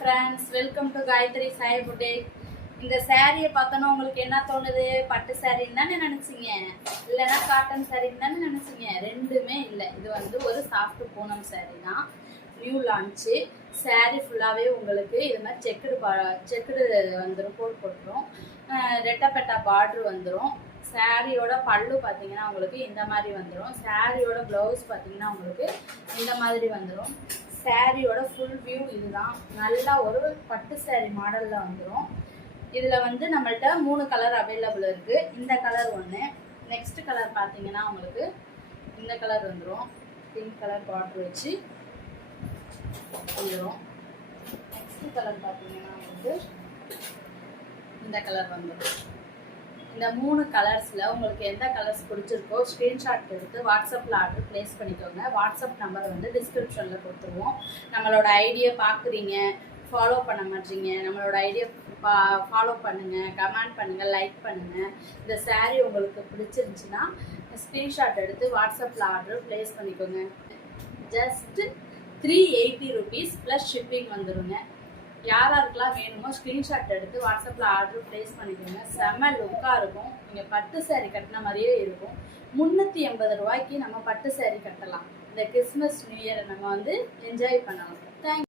friends, welcome to Gayatri Sai Boutique. இந்த சாரியை பார்த்தோன்னா உங்களுக்கு என்ன தோணுது? பட்டு சாரின்னு தானே நினைச்சீங்க, இல்லைன்னா காட்டன் சாரின்னு தானே நினைச்சீங்க? ரெண்டுமே இல்லை. இது வந்து ஒரு சாஃப்ட் பூனம் சாரி தான். நியூ லான்ச்சு சாரி ஃபுல்லாகவே உங்களுக்கு இது மாதிரி செக்குடு வந்துடும், போட்டுரும். ரெட்டப்பட்டா பார்ட்ரு வந்துடும். சாரியோட பல்லு பார்த்தீங்கன்னா உங்களுக்கு இந்த மாதிரி வந்துடும். சாரியோட ப்ளவுஸ் பார்த்தீங்கன்னா உங்களுக்கு இந்த மாதிரி வந்துடும். சாரியோட ஃபுல் வியூ இதுதான். நல்லா ஒரு பட்டு சாரி மாடலில் வந்துடும். இதில் வந்து நம்மள்ட்ட 3 கலர் அவைலபிள் இருக்குது. இந்த கலர் ஒன்று. நெக்ஸ்ட் கலர் பார்த்தீங்கன்னா உங்களுக்கு இந்த கலர் வந்துடும். பிங்க் கலர் பார்டர் வச்சு வந்துடும். நெக்ஸ்ட் கலர் பார்த்தீங்கன்னா உங்களுக்கு இந்த கலர் வந்துடும். இந்த 3 கலர்ஸில் உங்களுக்கு எந்த கலர்ஸ் பிடிச்சிருக்கோ ஸ்க்ரீன்ஷாட் எடுத்து வாட்ஸ்அப்பில் ஆர்டர் ப்ளேஸ் பண்ணிக்கோங்க. வாட்ஸ்அப் நம்பர் வந்து டிஸ்கிரிப்ஷனில் கொடுத்துருவோம். நம்மளோட ஐடியை பார்க்குறீங்க, ஃபாலோ பண்ண மாட்டீங்க, நம்மளோட ஐடியா ஃபாலோ பண்ணுங்கள், கமெண்ட் பண்ணுங்கள், லைக் பண்ணுங்கள். இந்த சாரீ உங்களுக்கு பிடிச்சிருந்துச்சுன்னா ஸ்க்ரீன்ஷாட் எடுத்து வாட்ஸ்அப்பில் ஆர்டர் ப்ளேஸ் பண்ணிக்கோங்க. ஜஸ்ட்டு 380 rupees ப்ளஸ் ஷிப்பிங் வந்துடுங்க. யாராருக்கெல்லாம் வேணுமோ ஸ்க்ரீன்ஷாட் எடுத்து வாட்ஸ்அப்பில் ஆர்டர் ப்ளேஸ் பண்ணிக்கோங்க. செம்ம லுக்காக இருக்கும். நீங்கள் பட்டு சாரீ கட்டின மாதிரியே இருக்கும். 380 ரூபாய்க்கு நம்ம பட்டு சாரீ கட்டலாம். இந்த கிறிஸ்மஸ் நியூ இயரை நம்ம வந்து என்ஜாய் பண்ணலாம். தேங்க்யூ.